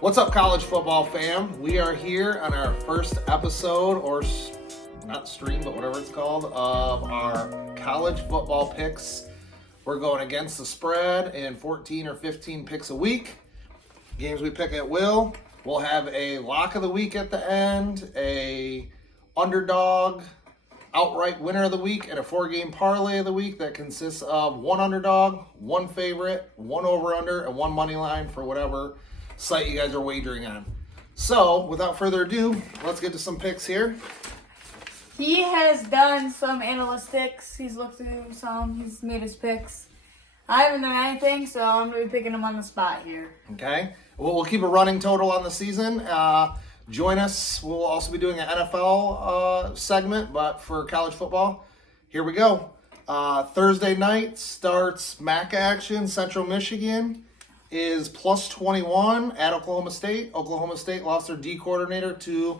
What's up, college football fam? We are here on our first episode, or not stream, but whatever it's called, of our college football picks. We're going against the spread in 14 or 15 picks a week. Games we pick at will. We'll have a lock of the week at the end, a underdog outright winner of the week, and a 4-game parlay of the week that consists of one underdog, one favorite, one over-under, and one money line for whatever site you guys are wagering on. So, without further ado, let's get to some picks here. He has done some analytics. He's looked through some. He's made his picks. I haven't done anything, so I'm going to be picking him on the spot here. Okay. We'll keep a running total on the season. Join us. We'll also be doing an NFL segment, but for college football, here we go. Thursday night starts MAC action. Central Michigan is plus 21 at Oklahoma State. Oklahoma State lost their D coordinator to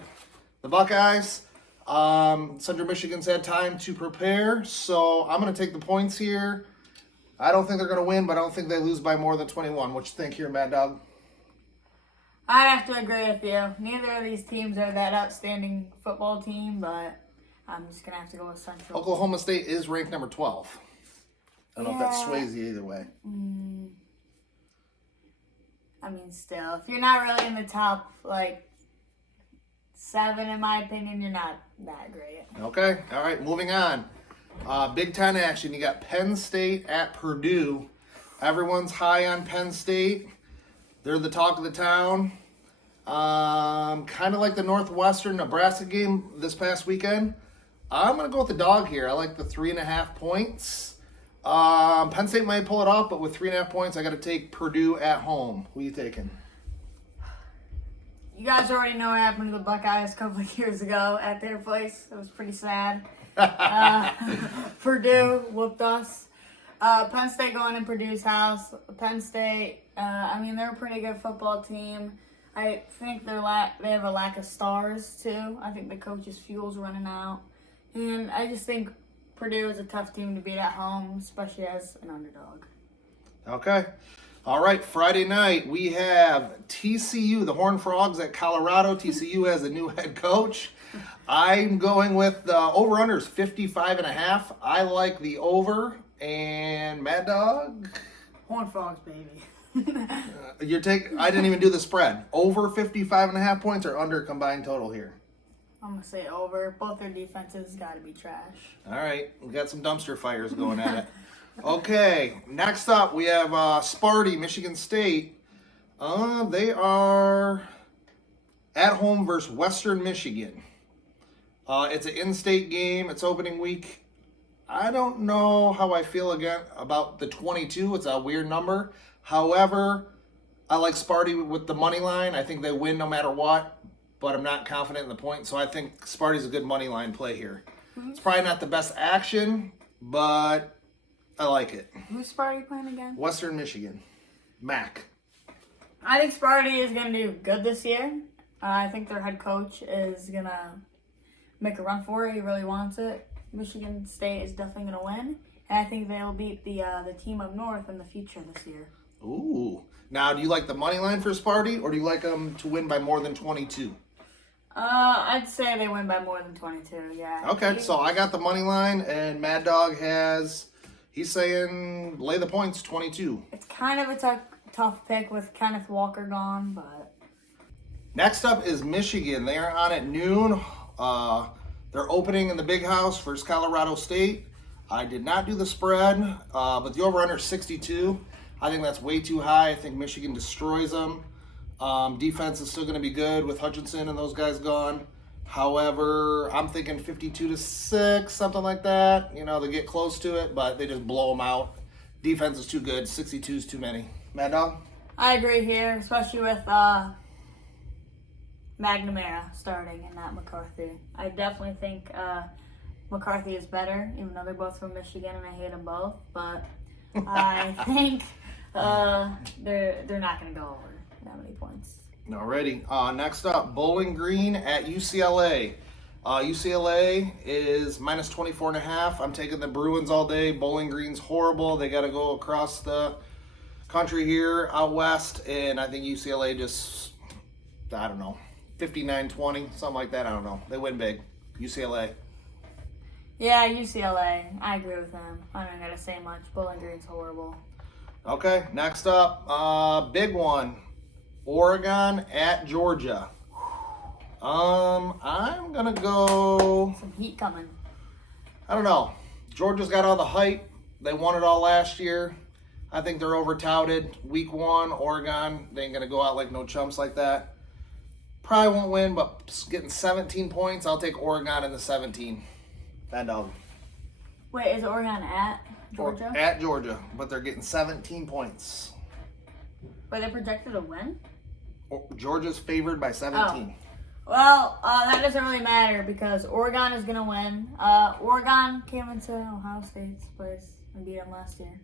the Buckeyes. Central Michigan's had time to prepare, so I'm going to take the points here. I don't think they're going to win, but I don't think they lose by more than 21. What you think here, Mad Dog? I have to agree with you. Neither of these teams are that outstanding football team, but I'm just going to have to go with Central. Oklahoma State is ranked number 12. I don't know if that sways you either way. I mean, still, if you're not really in the top, 7, in my opinion, you're not that great. Okay, all right, moving on. Big Ten action. You got Penn State at Purdue. Everyone's high on Penn State. They're the talk of the town. Kind of like the Northwestern-Nebraska game this past weekend. I'm going to go with the dog here. I like the 3.5 points. Penn State might pull it off, but with 3.5 points, I got to take Purdue at home. Who are you taking? You guys already know what happened to the Buckeyes a couple of years ago at their place. It was pretty sad. Purdue whooped us. Penn State going in Purdue's house. Penn State, they're a pretty good football team. I think they have a lack of stars, too. I think the coach's fuel's running out. And I just think Purdue is a tough team to beat at home, especially as an underdog. Okay. All right, Friday night, we have TCU, the Horned Frogs at Colorado. TCU has a new head coach. I'm going with the over-unders, 55.5. I like the over. And Mad Dog? Horned Frogs, baby. I didn't even do the spread. Over 55.5 points or under combined total here? I'm going to say over. Both their defenses got to be trash. All right. We got some dumpster fires going at it. Okay. Next up, we have Sparty, Michigan State. They are at home versus Western Michigan. It's an in-state game. It's opening week. I don't know how I feel again about the 22. It's a weird number. However, I like Sparty with the money line. I think they win no matter what, but I'm not confident in the point. So I think Sparty's a good money line play here. It's probably not the best action, but I like it. Who's Sparty playing again? Western Michigan. MAC. I think Sparty is going to do good this year. I think their head coach is going to make a run for it. He really wants it. Michigan State is definitely going to win. And I think they'll beat the team up north in the future this year. Ooh. Now, do you like the money line for Sparty, or do you like them to win by more than 22? I'd say they win by more than 22, yeah. Okay, so I got the money line, and Mad Dog he's saying lay the points, 22. It's kind of a tough pick with Kenneth Walker gone, but... Next up is Michigan. They are on at noon. They're opening in the Big House versus Colorado State. I did not do the spread, but the over-under is 62. I think that's way too high. I think Michigan destroys them. Defense is still going to be good with Hutchinson and those guys gone. However, I'm thinking 52-6, something like that. They get close to it, but they just blow them out. Defense is too good. 62 is too many. Mad Dog? I agree here, especially with McNamara starting and not McCarthy. I definitely think McCarthy is better, even though they're both from Michigan and I hate them both. But I think they're not going to go over that many points. Alrighty. Next up, Bowling Green at UCLA. UCLA is minus 24.5. I'm taking the Bruins all day. Bowling Green's horrible. They got to go across the country here out west, and I think UCLA just I don't know, 59-20, something like that. I don't know. They win big. UCLA. Yeah, UCLA. I agree with them. I don't gotta say much. Bowling Green's horrible. Okay, next up, big one. Oregon at Georgia. I'm gonna go. Some heat coming. I don't know. Georgia's got all the hype. They won it all last year. I think they're over touted. Week 1, Oregon. They ain't gonna go out like no chumps like that. Probably won't win, but getting 17 points, I'll take Oregon in the 17. Bad dog. Wait, is Oregon at Georgia? At Georgia, but they're getting 17 points. Wait, they projected a win? Georgia's favored by 17. Well, that doesn't really matter because Oregon is going to win. Oregon came into Ohio State's place and beat them last year.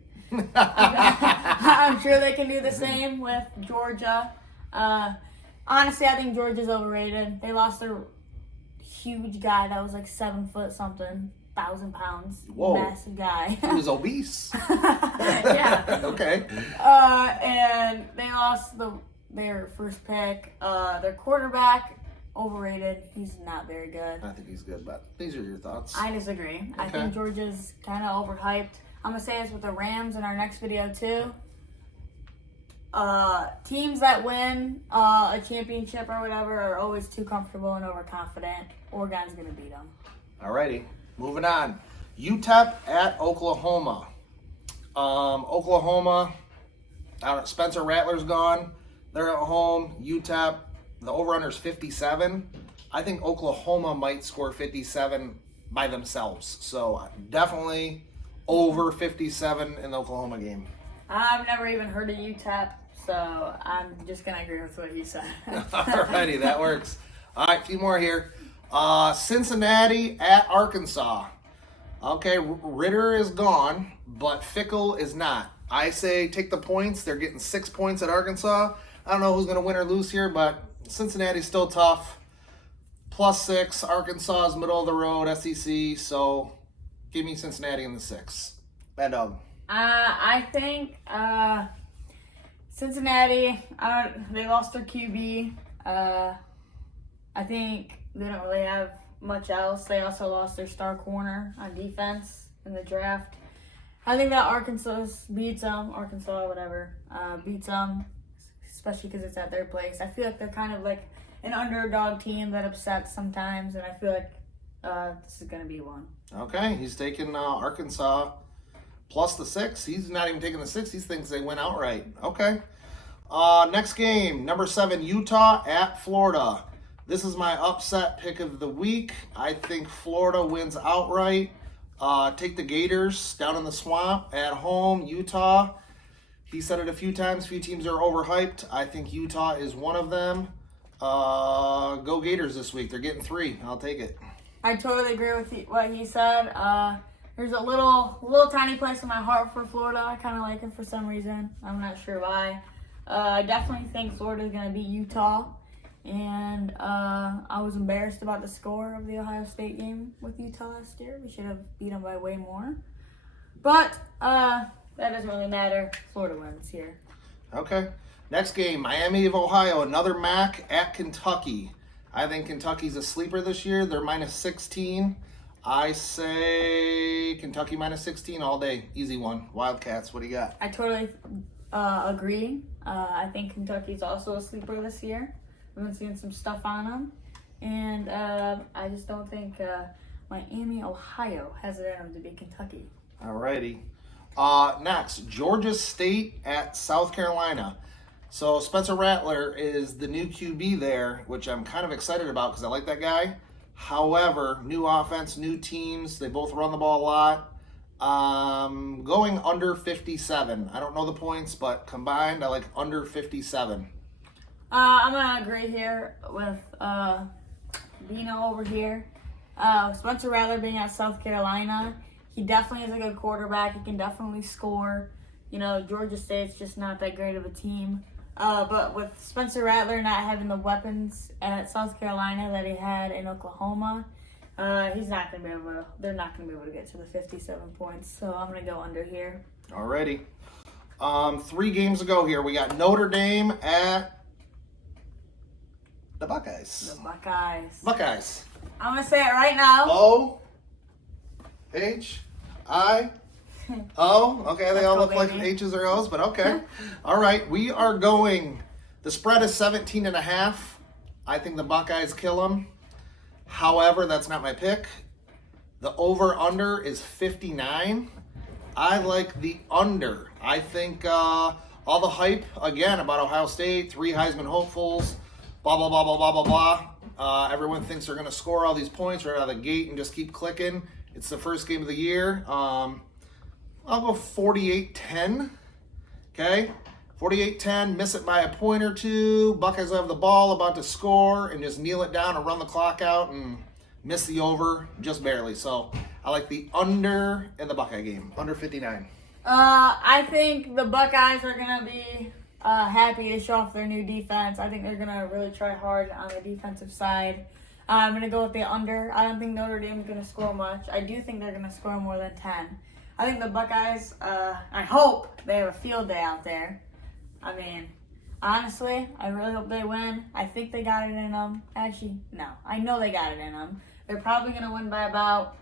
I'm sure they can do the same with Georgia. Honestly, I think Georgia's overrated. They lost their huge guy that was like 7 foot something, 1,000 pounds. Whoa. Massive guy. He was obese. Yeah. Okay. And they lost their first pick. Their quarterback, overrated. He's not very good. I think he's good, but these are your thoughts. I disagree. I Okay. think Georgia's kind of overhyped. I'm going to say this with the Rams in our next video, too. Teams that win a championship or whatever are always too comfortable and overconfident. Oregon's going to beat them. Alrighty, moving on. UTEP at Oklahoma. Oklahoma, Spencer Rattler's gone. They're at home. UTEP, the over-under is 57. I think Oklahoma might score 57 by themselves. So definitely over 57 in the Oklahoma game. I've never even heard of UTEP, so I'm just going to agree with what he said. Alrighty, that works. All right, a few more here. Cincinnati at Arkansas. Okay, Ritter is gone, but Fickle is not. I say take the points. They're getting 6 points at Arkansas. I don't know who's going to win or lose here, but Cincinnati's still tough. +6. Arkansas is middle of the road, SEC, so give me Cincinnati in the 6. Bad dog. I think Cincinnati, they lost their QB. I think they don't really have much else. They also lost their star corner on defense in the draft. I think that Arkansas beats them, beats them, especially because it's at their place. I feel like they're kind of like an underdog team that upsets sometimes, and I feel like this is going to be one. Okay, he's taking Arkansas plus the 6. He's not even taking the 6. He thinks they win outright. Okay. Next game, number 7, Utah at Florida. This is my upset pick of the week. I think Florida wins outright. Take the Gators down in the swamp at home. Utah, he said it a few times. Few teams are overhyped. I think Utah is one of them. Go Gators this week. They're getting 3. I'll take it. I totally agree with what he said. There's a little tiny place in my heart for Florida. I kind of like it for some reason. I'm not sure why. I definitely think Florida's going to beat Utah. And I was embarrassed about the score of the Ohio State game with Utah last year. We should have beat them by way more. But that doesn't really matter. Florida wins here. Okay. Next game, Miami of Ohio, another MAC at Kentucky. I think Kentucky's a sleeper this year. They're -16. I say Kentucky -16 all day. Easy one. Wildcats, what do you got? I totally agree. I think Kentucky's also a sleeper this year. I've been seeing some stuff on them. And I just don't think Miami, Ohio has it in them to beat Kentucky. Alrighty. Next, Georgia State at South Carolina. So Spencer Rattler is the new QB there, which I'm kind of excited about because I like that guy. However, new offense, new teams. They both run the ball a lot. Going under 57. I don't know the points, but combined, I like under 57. I'm going to agree here with Dino over here. Spencer Rattler being at South Carolina, he definitely is a good quarterback. He can definitely score. You know, Georgia State's just not that great of a team. But with Spencer Rattler not having the weapons at South Carolina that he had in Oklahoma, they're not going to be able to get to the 57 points. So I'm going to go under here. Alrighty. 3 games ago here, we got Notre Dame at The Buckeyes. The Buckeyes. Buckeyes. I'm going to say it right now. O-H-I-O. Okay, they all look like H's or O's, but okay. All right, we are going. The spread is 17.5. I think the Buckeyes kill them. However, that's not my pick. The over-under is 59. I like the under. I think all the hype, again, about Ohio State, 3 Heisman hopefuls, blah, blah, blah, blah, blah, blah, blah. Everyone thinks they're going to score all these points right out of the gate and just keep clicking. It's the first game of the year. I'll go 48-10. Okay? 48-10, miss it by a point or two. Buckeyes will have the ball, about to score, and just kneel it down and run the clock out and miss the over just barely. So I like the under in the Buckeye game, under 59. I think the Buckeyes are going to be happy to show off their new defense. I think they're going to really try hard on the defensive side. I'm going to go with the under. I don't think Notre Dame is going to score much. I do think they're going to score more than 10. I think the Buckeyes, I hope they have a field day out there. I mean, honestly, I really hope they win. I think they got it in them. Actually, no. I know they got it in them. They're probably going to win by about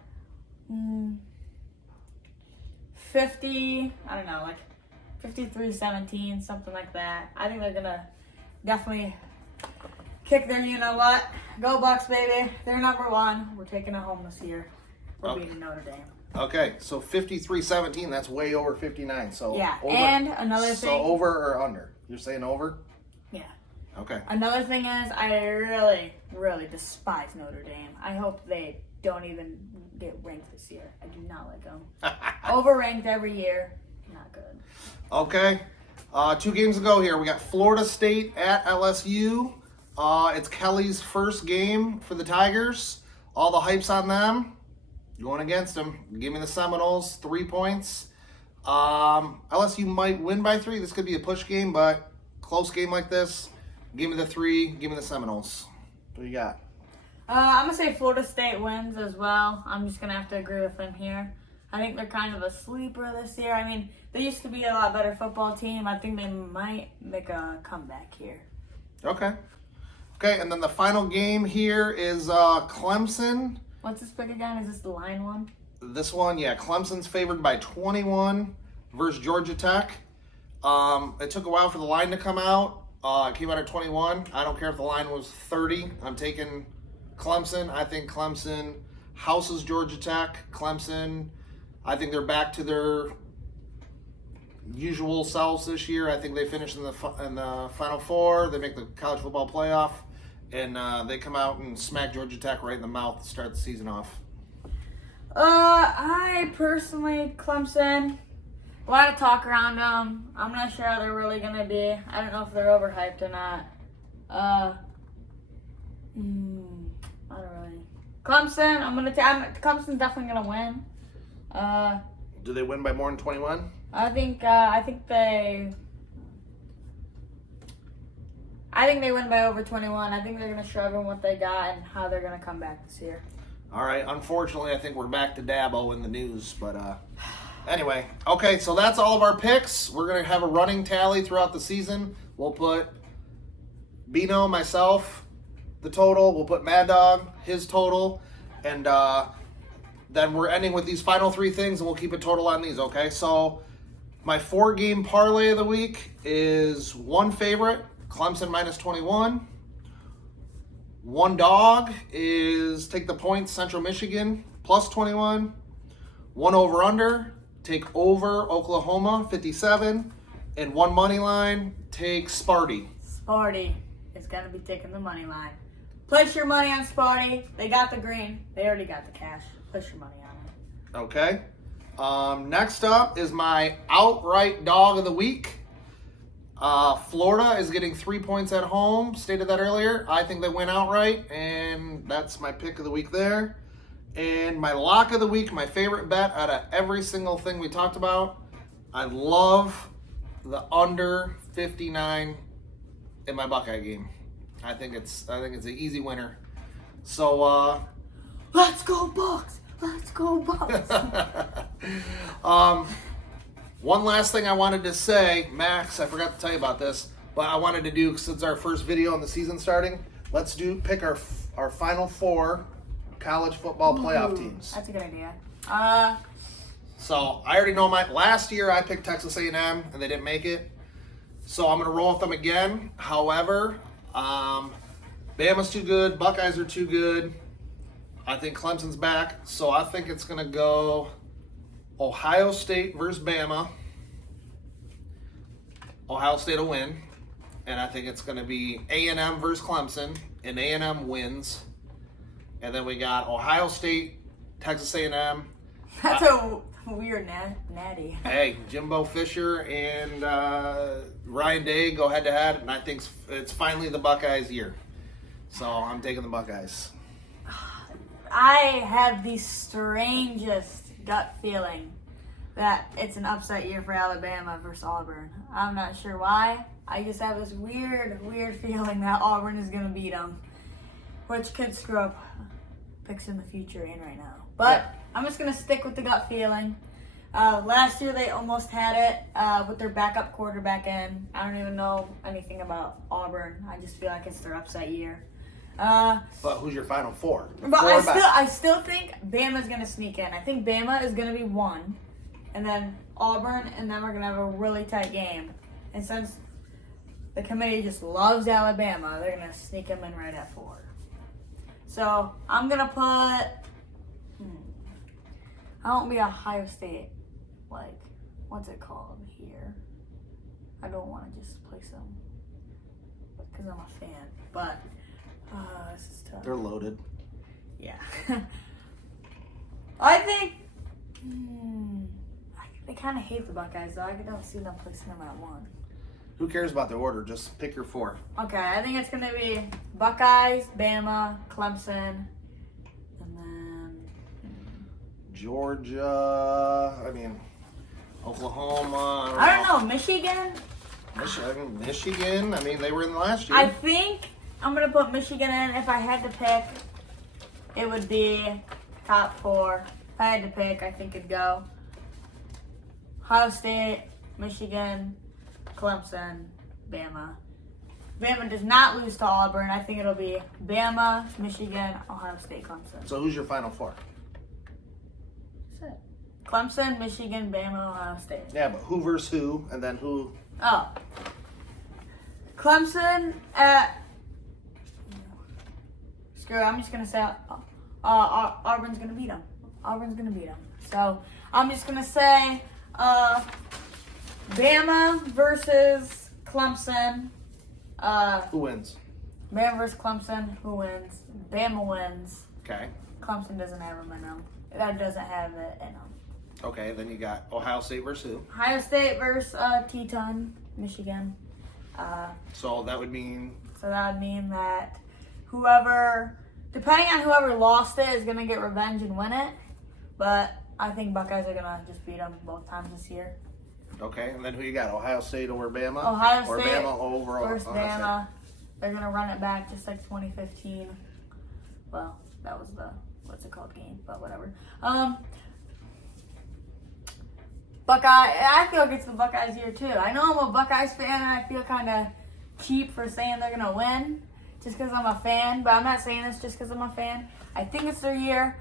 50, I don't know, like 53-17, something like that. I think they're going to definitely kick their you-know-what. Go Bucks, baby. They're number 1. We're taking it home this year. We're beating Notre Dame. Okay, so 53-17, that's way over 59. So yeah, over. And another thing. So over or under? You're saying over? Yeah. Okay. Another thing is, I really, really despise Notre Dame. I hope they don't even get ranked this year. I do not like them. Overranked every year. Not good. Okay. 2 games ago here, we got Florida State at LSU. It's Kelly's first game for the Tigers. All the hype's on them. Going against them. Give me the Seminoles, 3 points. LSU might win by 3. This could be a push game, but close game like this, give me the 3. Give me the Seminoles. What do you got? I'm going to say Florida State wins as well. I'm just going to have to agree with them here. I think they're kind of a sleeper this year. I mean, they used to be a lot better football team. I think they might make a comeback here. Okay. Okay, and then the final game here is Clemson. What's this pick again? Is this the line one? This one, yeah. Clemson's favored by 21 versus Georgia Tech. It took a while for the line to come out. It came out at 21. I don't care if the line was 30. I'm taking Clemson. I think Clemson houses Georgia Tech. Clemson, I think they're back to their usual selves this year. I think they finish in the Final Four. They make the college football playoff. And they come out and smack Georgia Tech right in the mouth to start the season off. I personally, Clemson, a lot of talk around them. I'm not sure how they're really going to be. I don't know if they're overhyped or not. I don't really. Clemson, Clemson's definitely going to win. Do they win by more than 21? I think they win by over 21. I think they're going to show everyone what they got and how they're going to come back this year. All right. Unfortunately, I think we're back to Dabo in the news. But anyway, okay, so that's all of our picks. We're going to have a running tally throughout the season. We'll put Bino, myself, the total. We'll put Mad Dog, his total. And then we're ending with these final 3 things, and we'll keep a total on these, okay? So my 4-game parlay of the week is 1 favorite, Clemson minus 21. 1 dog is take the points, Central Michigan plus 21. 1 over under, take over Oklahoma 57. And 1 money line, take Sparty. Sparty is going to be taking the money line. Place your money on Sparty. They got the green. They already got the cash. Place your money on it. Okay. Next up is my outright dog of the week. Florida is getting 3 points at home. Stated that earlier. I think they win outright, and that's my pick of the week there. And my lock of the week, my favorite bet out of every single thing we talked about. I love the under 59 in my Buckeye game. I think it's an easy winner. So let's go Bucks! Let's go Bucks! One last thing I wanted to say, Max, I forgot to tell you about this, but I wanted to do, since our first video on the season starting, let's pick our final 4 college football playoff teams. That's a good idea. So I already know last year I picked Texas A&M and they didn't make it. So I'm going to roll with them again. However, Bama's too good. Buckeyes are too good. I think Clemson's back. So I think it's going to go Ohio State versus Bama. Ohio State will win. And I think it's going to be A&M versus Clemson. And A&M wins. And then we got Ohio State, Texas A&M. That's a weird natty. Hey, Jimbo Fisher and Ryan Day go head to head, and I think it's finally the Buckeyes' year. So I'm taking the Buckeyes. I have the strangest gut feeling that it's an upset year for Alabama versus Auburn. I'm not sure why. I just have this weird feeling that Auburn is going to beat them, which could screw up picks in the future and right now. But yeah. I'm just going to stick with the gut feeling. Last year they almost had it with their backup quarterback in. I don't even know anything about Auburn. I just feel like it's their upset year. But who's your final 4? But I still think Bama's going to sneak in. I think Bama is going to be 1. And then Auburn and them are going to have a really tight game. And since the committee just loves Alabama, they're going to sneak them in right at 4. So I'm going to put... I won't be Ohio State, like, what's it called here? I don't want to just place them because I'm a fan, but this is tough. They're loaded. Yeah. I think they kind of hate the Buckeyes, though. I don't see them placing them at 1. Who cares about the order? Just pick your 4. Okay, I think it's going to be Buckeyes, Bama, Clemson, and then... Georgia, Oklahoma. I don't know, Michigan? Michigan, they were in last year. I think I'm going to put Michigan in. If I had to pick, it would be top 4. If I had to pick, I think it'd go Ohio State, Michigan, Clemson, Bama. Bama does not lose to Auburn. I think it'll be Bama, Michigan, Ohio State, Clemson. So who's your final 4? That's it. Clemson, Michigan, Bama, Ohio State. Yeah, but who versus who, and then who? Oh. Clemson at... Screw it, I'm just going to say Auburn's going to beat them. Auburn's going to beat them. So I'm just going to say Bama versus Clemson. Who wins? Bama versus Clemson. Who wins? Bama wins. Okay. Clemson doesn't have them in them. That doesn't have it in them. Okay, then you got Ohio State versus who? Ohio State versus Teton, Michigan. So that would mean... So that would mean that whoever, depending on whoever lost it, is going to get revenge and win it. But I think Buckeyes are going to just beat them both times this year. Okay, and then who you got? Ohio State over Bama? Ohio State or Bama over versus Ohio Bama. State? They're going to run it back just like 2015. Well, that was the, what's it called, game, but whatever. Buckeye, I feel like it's the Buckeyes year too. I know I'm a Buckeyes fan and I feel kind of cheap for saying they're going to win just because I'm a fan, but I'm not saying this just because I'm a fan. I think it's their year.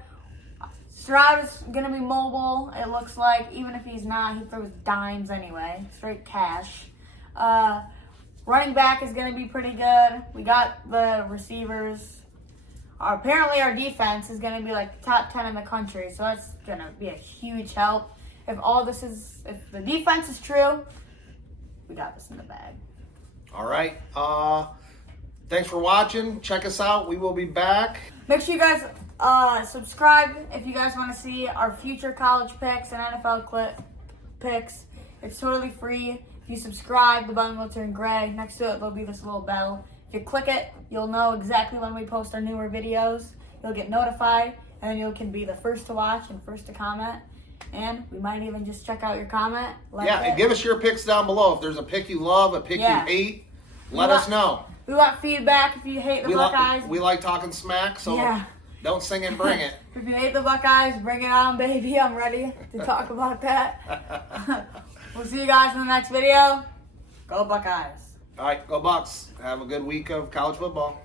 Stroud is going to be mobile, it looks like. Even if he's not, he throws dimes anyway. Straight cash. Running back is going to be pretty good. We got the receivers. Apparently our defense is going to be like top 10 in the country, so that's going to be a huge help. If the defense is true, we got this in the bag. All right. Thanks for watching. Check us out. We will be back. Make sure you guys subscribe if you guys want to see our future college picks and NFL picks. It's totally free. If you subscribe, the button will turn gray. Next to it, there'll be this little bell. If you click it, you'll know exactly when we post our newer videos. You'll get notified, and then you can be the first to watch and first to comment. And we might even just check out your comment. And give us your picks down below. If there's a pick you love, a pick you hate, let us know. We want feedback if you hate the Buckeyes. We like talking smack, so don't sing it, bring it. If you hate the Buckeyes, bring it on, baby. I'm ready to talk about that. We'll see you guys in the next video. Go Buckeyes. All right, go Bucks. Have a good week of college football.